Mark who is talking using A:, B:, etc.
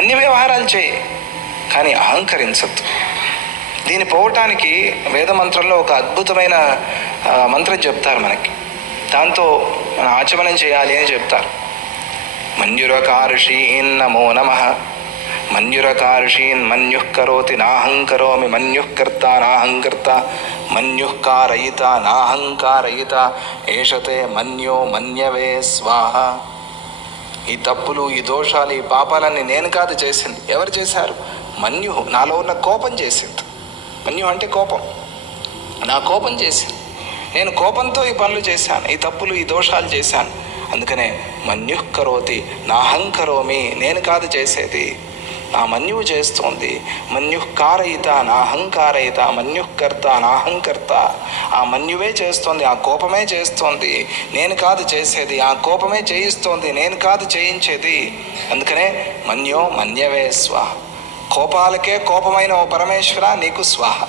A: అన్ని వ్యవహారాలు చేయి కానీ అహంకరించద్దు. దీని పోవటానికి వేదమంత్రంలో ఒక అద్భుతమైన మంత్రం చెప్తారు మనకి. దాంతో మన ఆచమనం చేయాలి అని చెప్తారు. మంజురకారుషీన్ నమో నమ. మన్యురకారుషీన్ మన్యుః కరోతి నాహంకరోమి మన్యుః నాహంకర్త. మన్యుఃకారయిత నాహంకారయిత. ఏషతే మన్యో మన్యవే స్వాహ. ఈ తప్పులు ఈ దోషాలు ఈ పాపాలన్నీ నేను కాదు చేసింది. ఎవరు చేశారు? మన్యు నాలో ఉన్న కోపం చేసింది. మన్యు అంటే కోపం. నా కోపం చేసింది. నేను కోపంతో ఈ పనులు చేశాను. ఈ తప్పులు ఈ దోషాలు చేశాను. అందుకనే మన్యుః కరోతి నాహంకరోమి నేను కాదు చేసేది. ఆ మన్యువు చేస్తోంది. మన్యుః కారయిత నాహంకారయిత మన్యుః కర్త నాహంకర్త ఆ మన్యువే చేస్తోంది ఆ కోపమే చేస్తోంది. నేను కాదు చేసేది ఆ కోపమే చేయిస్తోంది నేను కాదు చేయించేది. అందుకనే మన్యో మన్యవే స్వాహ. కోపాలకే కోపమైన ఓ పరమేశ్వర నీకు స్వాహ.